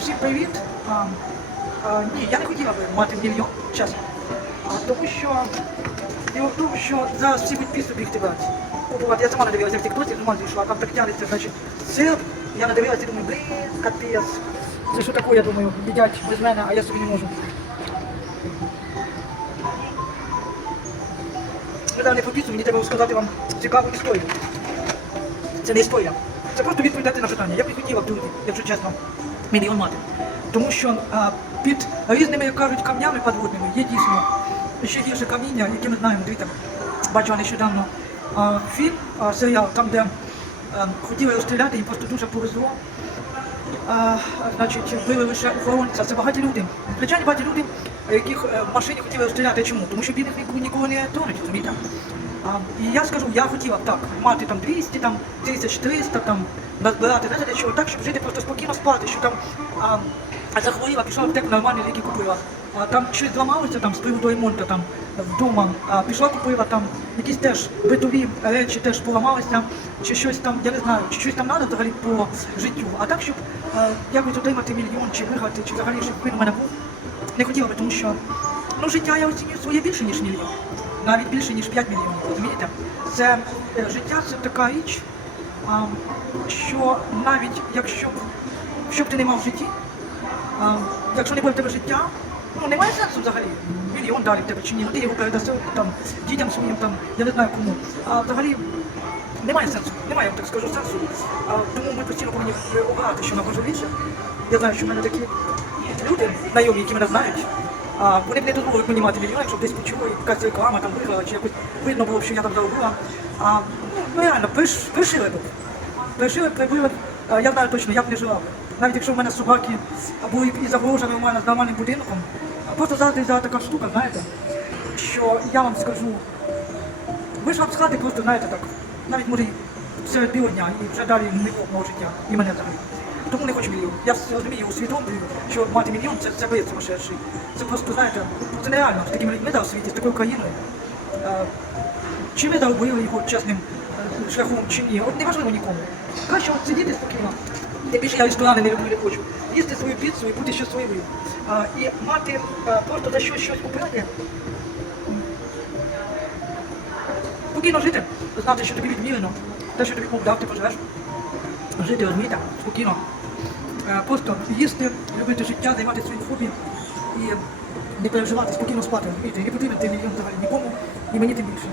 Всім привіт. А, а, ні, я не хотіла би мати мільйон, чесно. А, тому що діло в тому, що зараз всі брати. Купувати. Я сама не дивилася в тіктоці, нормально зійшла, там так тянеться, значить, сир. Я не дивилася, думаю, блін, капець. Це що таке, я думаю, їдять без мене, а я собі не можу. Недавно по піцу мені треба розказати вам цікаву історію. Це не історія. Це просто відповідати на питання. Я б не хотіла б якщо чесно, мільйон мати. Тому що а, під різними, як кажуть, камнями подводними є дійсно ще гірше каміння, яке ми знаємо, дивіться, бачила нещодавно а, фільм, а, серіал, там, де а, хотіли розстріляти, їм просто дуже повезло. А, значить, били лише охоронця, це багаті люди. Звичайно, багаті люди, яких е, в машині хотіли розстріляти. Чому? Тому що бідних нікого, не тронуть, розумієте? А, і я скажу, я хотіла так, мати там 200, там 1300, там назбирати, знаєте, для чого? Так, щоб жити просто спокійно спати, що там а, захворіла, пішла в аптеку, нормальні ліки купила. А, там щось зламалося там з приводу ремонту там вдома, а, пішла купила там якісь теж битові речі теж поламалися, чи щось там, я не знаю, чи щось там треба взагалі по життю. А так, щоб а, якось отримати мільйон, чи виграти, чи взагалі, щоб він у мене був, не хотіла би, тому що ну, життя я оцінюю своє більше, ніж мільйон. Навіть більше, ніж 5 мільйонів, розумієте? Це е, життя це така річ, що навіть якщо що б ти не мав в житті, якщо не буде в тебе життя, ну немає сенсу взагалі. Мільйон далі в тебе чи ні, ти його передаси там дітям своїм, там, я не знаю кому. А взагалі немає сенсу, немає, я так скажу, сенсу. А, тому ми постійно повинні обирати, що нам важливіше. Я знаю, що в мене такі люди, знайомі, які мене знають. А, вони б не дозволили мені мати мільйон, якщо десь почули, якась реклама там виграла, чи якось видно було, що я там заробила. А, ну реально, приш, пришили б. Пришили прибили. А, я знаю точно, я б не жила. Навіть якщо в мене собаки були і загрожені в мене з нормальним будинком. Просто зараз зараз така штука, знаєте, що я вам скажу, вийшла б з хати просто, знаєте, так, навіть може серед білого дня, і вже далі не життя, і мене взагалі. Тому не хочу мільйон. Я розумію, усвідомлюю, що мати мільйон це, це бред сумасшедший. Це просто, знаєте, це нереально з такими людьми да, в світі, з такою країною. Чи ви заробили його чесним е, шляхом, чи ні, от не важливо нікому. Краще от сидіти спокійно. Тим більше я ресторани не люблю, не хочу. Їсти свою піцу і бути щасливою. А, і мати е, просто за щось щось купити. Спокійно жити, знати, що тобі відмірено, те, що тобі Бог дав, ти поживеш. Жити, розумієте, спокійно. Е, Просто їсти, любити життя, займатися своїм хобі і не переживати, спокійно спати. розумієте? Потрібен ти мільйон взагалі нікому, і мені тим більше.